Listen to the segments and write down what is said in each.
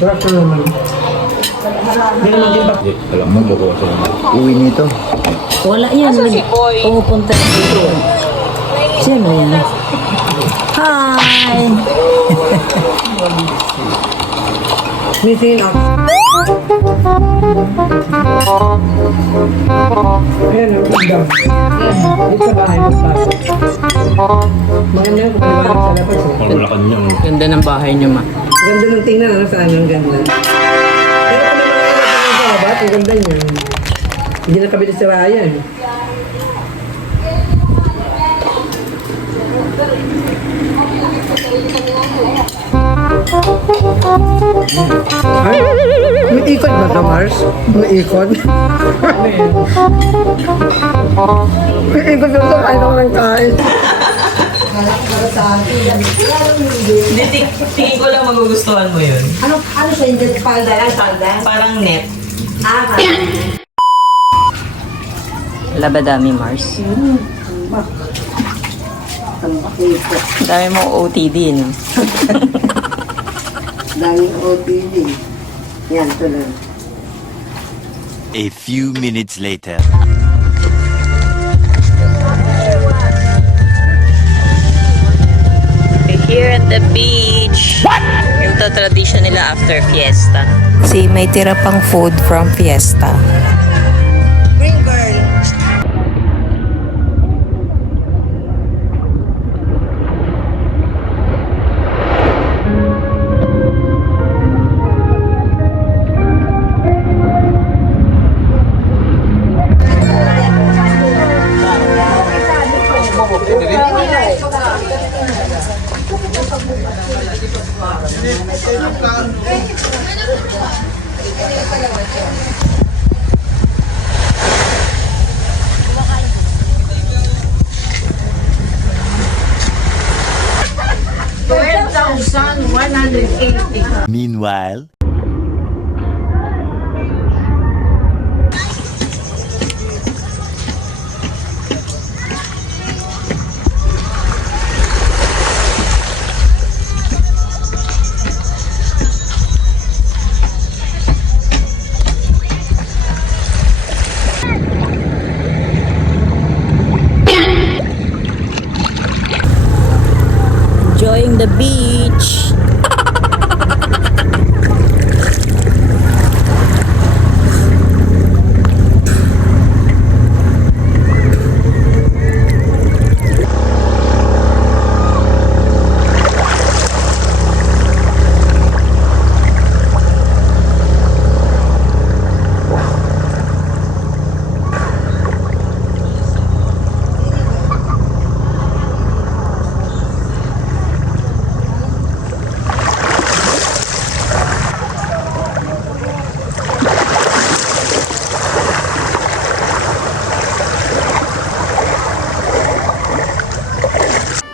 Sarap na naman. Hindi naman din ba? Alam mo, buko sa Uwi nito. Wala yan. Pumupunta dito. Sino yan? Hi! Missing up. Ayan, ang ganda. Dito sa bahay mo pa. Maganda yung kapaliwanag sa labas eh. Malalakan niya. Ganda ng bahay niyo, ma. Ganda ng tingnan, ano saan ang ganda. Pero kung naman sa labas, ang ganda niya. Hindi nakabili sa raya eh. Ay, may ikot ba ito, Mars? May ikot? May ikot ito, kain ako ng kain. Tingin ko lang magugustuhan mo yun. Ano siya? Hindi palda lang, palda? Parang net. Ah, palda. Labadami, Mars. Dami mo OTD, no? Daming OTD. Yan, tuloy. A few minutes later. We're here at the beach. What? Yung tradition nila after fiesta. See, may tira pang food from fiesta. Green girl. Meanwhile. Enjoying the beach.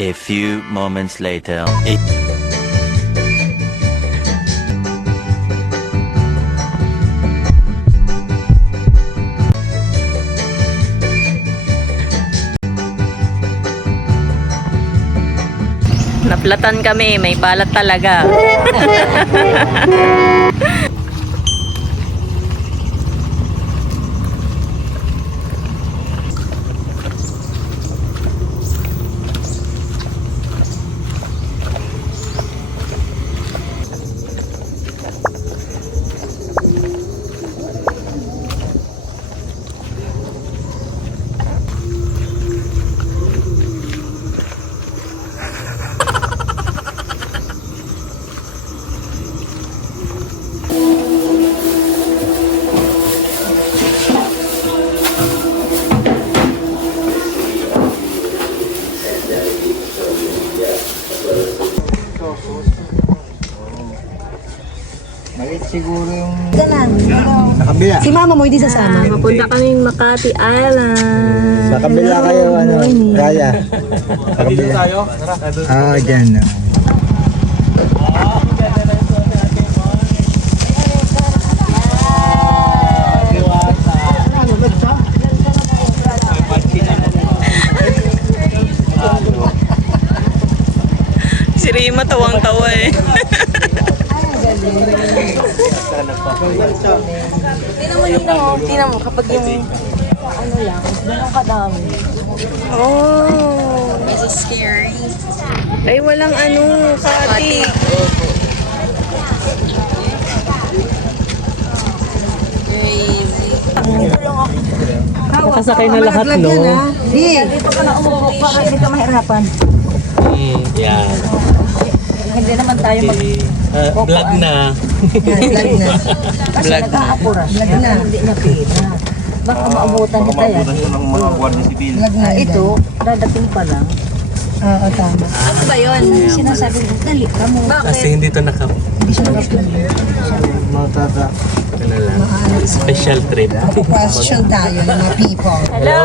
A few moments later. Naplatan kami, may balat talaga. Maliit siguro yung Ganan. nakabila. Si mama mo hindi sasama. Mapunta kaming Makati Island. Sa kabila kayo, ano, Raya. Sa kabila. Ah, dyan. Si Rima tawang-tawa eh. Tingnan mo, kapag yung ano lang, ganun kadami. Oh, this is scary. Ay, walang ano, kati. Crazy. Nakasakay na lahat, no? Dito ka na umupo para hindi ka mahirapan. Yeah. Hindi naman tayo mag... Vlog na. Vlog na. Kasi Vlog na. nag-aapura. Vlog na. Hindi niya pina. Baka maabutan kita yan. ng mga guardia civil. Vlog na. Ito, dadating pa lang. Oo, tama. Ano ba yun? Sinasabi mo, dali ka mo. Kasi hindi to Hindi siya nakapili. ano lang. Special trip. Question tayo ng mga people. Hello!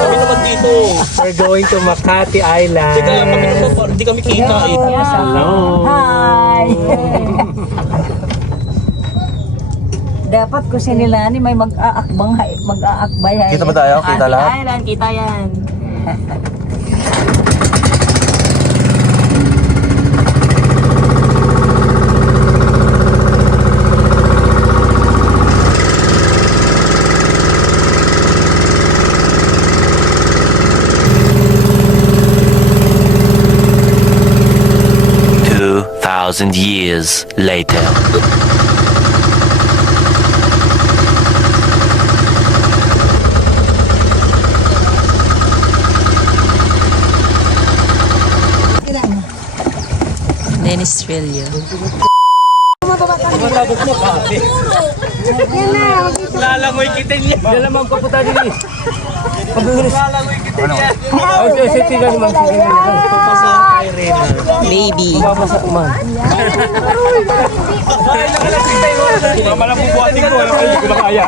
Kami naman dito. We're going to Makati Island. Teka lang kami naman, hindi kami kita. Hello! Hi! Dapat ko sinilani may mag-aakbay. Kita ba tayo? Kita lahat? Island, kita yan. 2,000 years later. Dennis Trillo. Matapos mo, Kati. Lalangoy kita niya. Yan naman papunta din eh. Lalangoy kita niya. Okay, sige naman. Papasa kay Rena. Baby. Papasa man. Ay, nakalapit tayo. Mama lang bubuhatin ko. Hindi ko na kaya.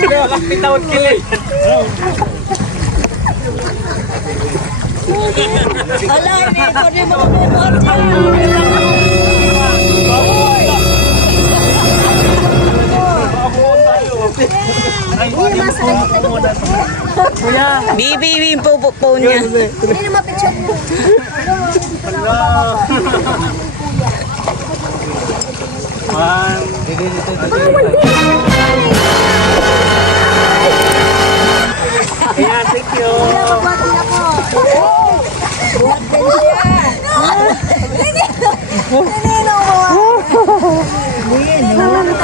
Nakalapit tawad kilay. Ala, hindi ko rin makabubuhat Baby, yung po niya. Hindi na mapicture mo. Ayan, thank you.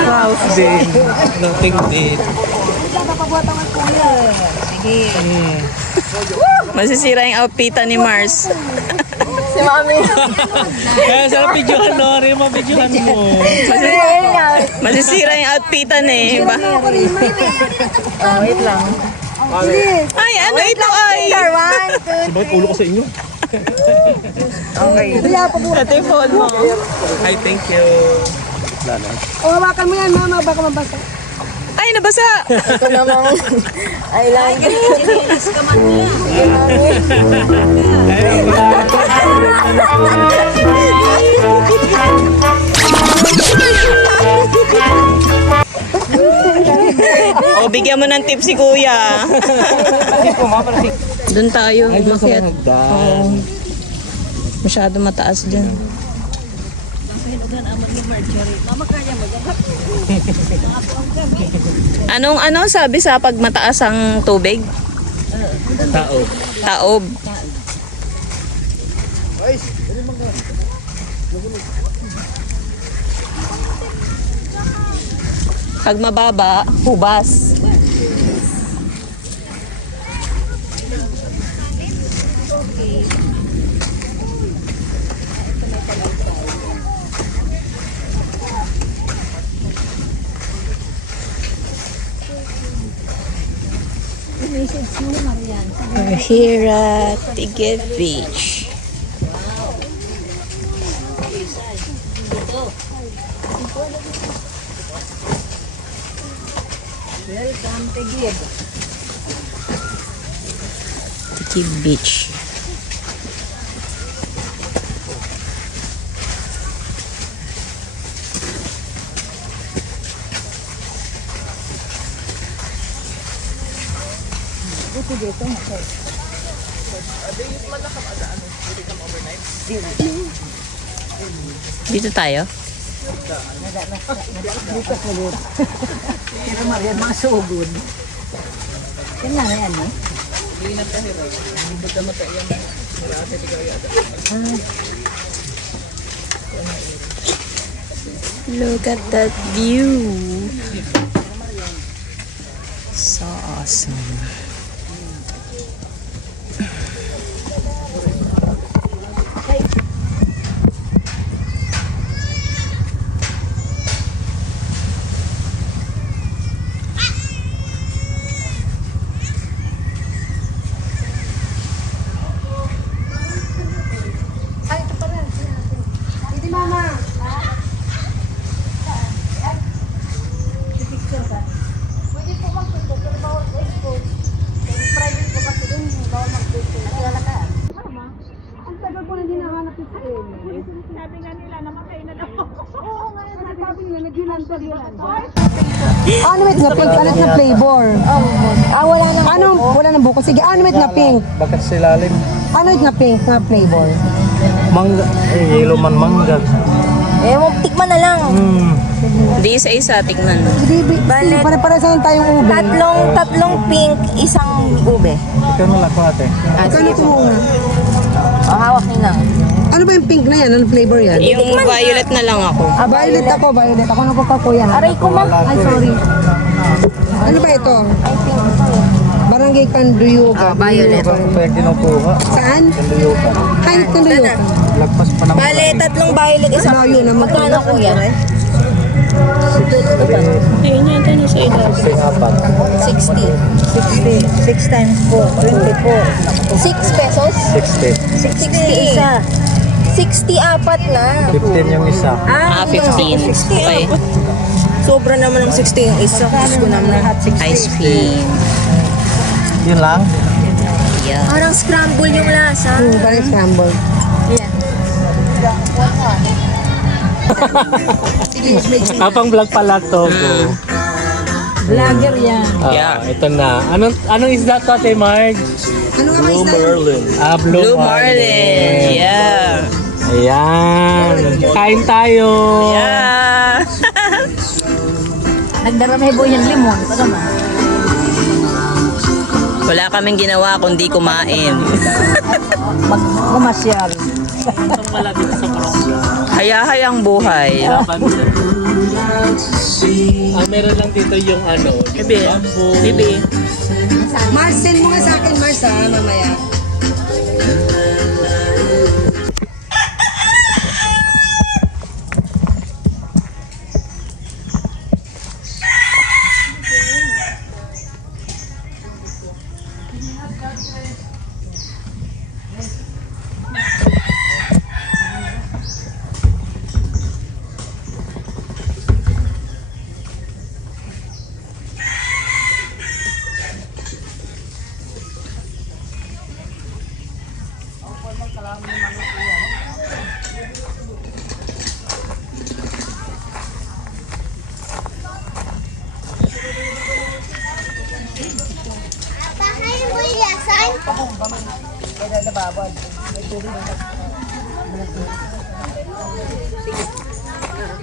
House din. Nothing din. Masisira yung outfitan ni Mars. Eh, sarap videohan, Lori. Mabidyohan mo. Masisira yung outfitan eh. Wait lang. Ay, ano ito ay? Bakit ulo ko sa inyo? Ito yung phone mo. Hi, thank you. O, hawakan mo yan, mama. Baka mabasa. Ay, nabasa. Ito namang, I like it. O, bigyan mo ng tip si kuya. Doon tayo. Umakyat. Oo. Masyado mataas dyan. Anong sabi sa pag mataas ang tubig? Tao. Taob. Pag mababa, hubas. We're here at Tigib Beach. Welcome to Gib. Tigib Beach. Dito tayo? Pero Marian, mga sugod. Yan na yan eh. Look at that view. So awesome. Anuit na pink, anuit na flavor. Wala na. Wala nang buko. Sige, anuit na pink. Bakit silalim? Anuit na pink na flavor. Mangga. Yellow man mangga. Tikman na lang. Hindi isa-isa, tignan. Balit. Pare-pare saan tayong ube. Tatlong pink, isang ube. Ikaw na lang ko ate. Kano ito muna? Hawak niyo lang. Ano ba yung pink na yan? Anong flavor yan? Yung violet na lang ako. Violet ako, violet. Ako nagpapakuya. Aray ko ma. Ay, sorry. Ano ba ito? Ay, pink ito eh. Barangay Canduyuga. Violet. Bakit pa yung kinukuha? Saan? Kanduyukan. Kahit Canduyuga. Lagpas pa naman. Bale, tatlong violet, isang Layo naman. Magkano kuya? Ayun yata na sa ilaw. Sing apat. 60. 6 times 4, 24. 6 pesos? 60. 60 isa. 60 apat na. 15 yung isa. 15. Okay. Sobra naman ng 60 yung isa. Gusto ko naman lahat 60. Ice cream. Yun lang? Yeah. Parang scramble yung lasa. Parang scramble. Kapang vlog pala to. Vlogger yan. Yeah. Ito na. Anong isda to, Ate Marge? Ano nga Blue isda? Merlin. Blue Marlin. Yeah. Ayan. Kain tayo. Yeah. Nagdarami po yung limon. Ito naman. Wala kaming ginawa kundi kumain. Kumasyal. Haya-hayang buhay. Meron lang dito yung ano. Bibi. Mars, send mo nga sa akin, Mars, ha, mamaya.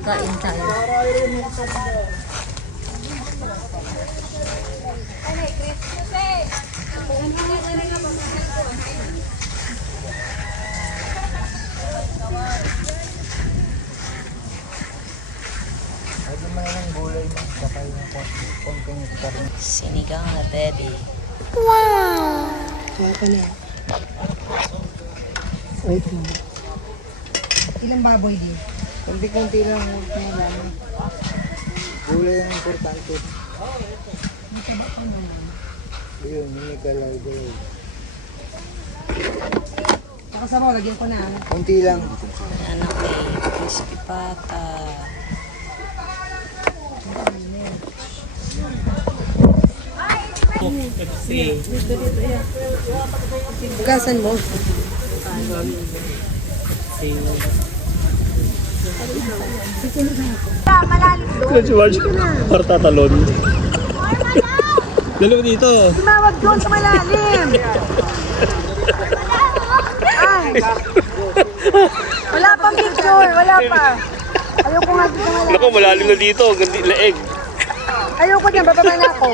Kain tayo. Sinigang na baby. Kaya ko na yan. Wait mo. Ilang baboy din? Kunti-kunti lang. Gulay ang importante. Yun, hindi galaw-galaw. Ako sa mo, lagyan ko na. Kunti lang. Ano kay crispy pata. Gasan mo. Si Marge, para tatalon. Dalawa dito. Tumawag doon sa malalim. Ay. Wala pang picture, wala pa. Ayoko nga dito nga. Naku, malalim na dito. Gandi, laeg. Ayoko dyan, bababa na ako.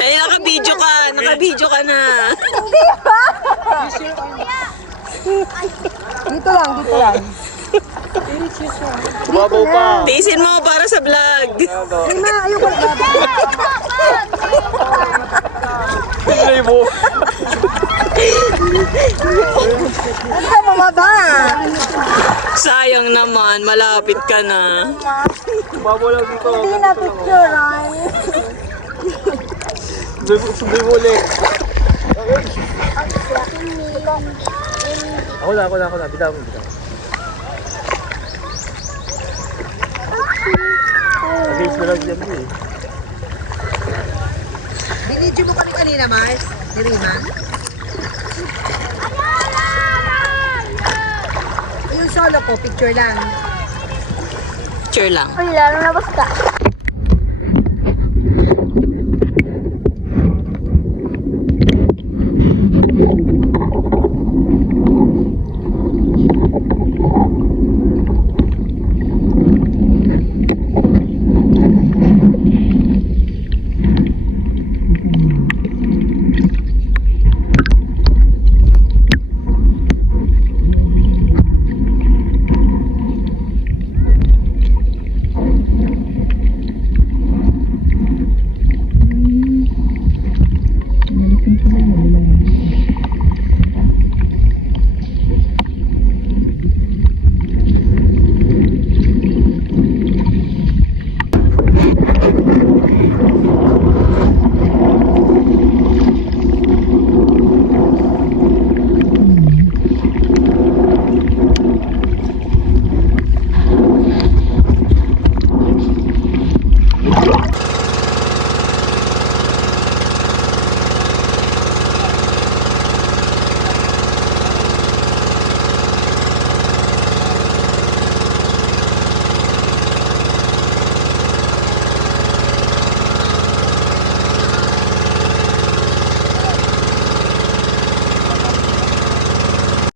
Ay, naka-video ka. Naka-video ka na. Dito lang, dito lang. Sumabaw pa. Tiisin mo para sa vlog. Lima, ayoko na. Tingnan mo. Ano ka bumaba? Sayang naman, malapit ka na. Sumabaw lang dito. Hindi na picture, ay. Subay mo ulit. Ako na. Bitaw mo. Against na lang dyan mo eh. Binidyo mo kami kanina, Mars. Ni Rima. Yung solo ko, picture lang. Picture lang. Ay, lalo na basta.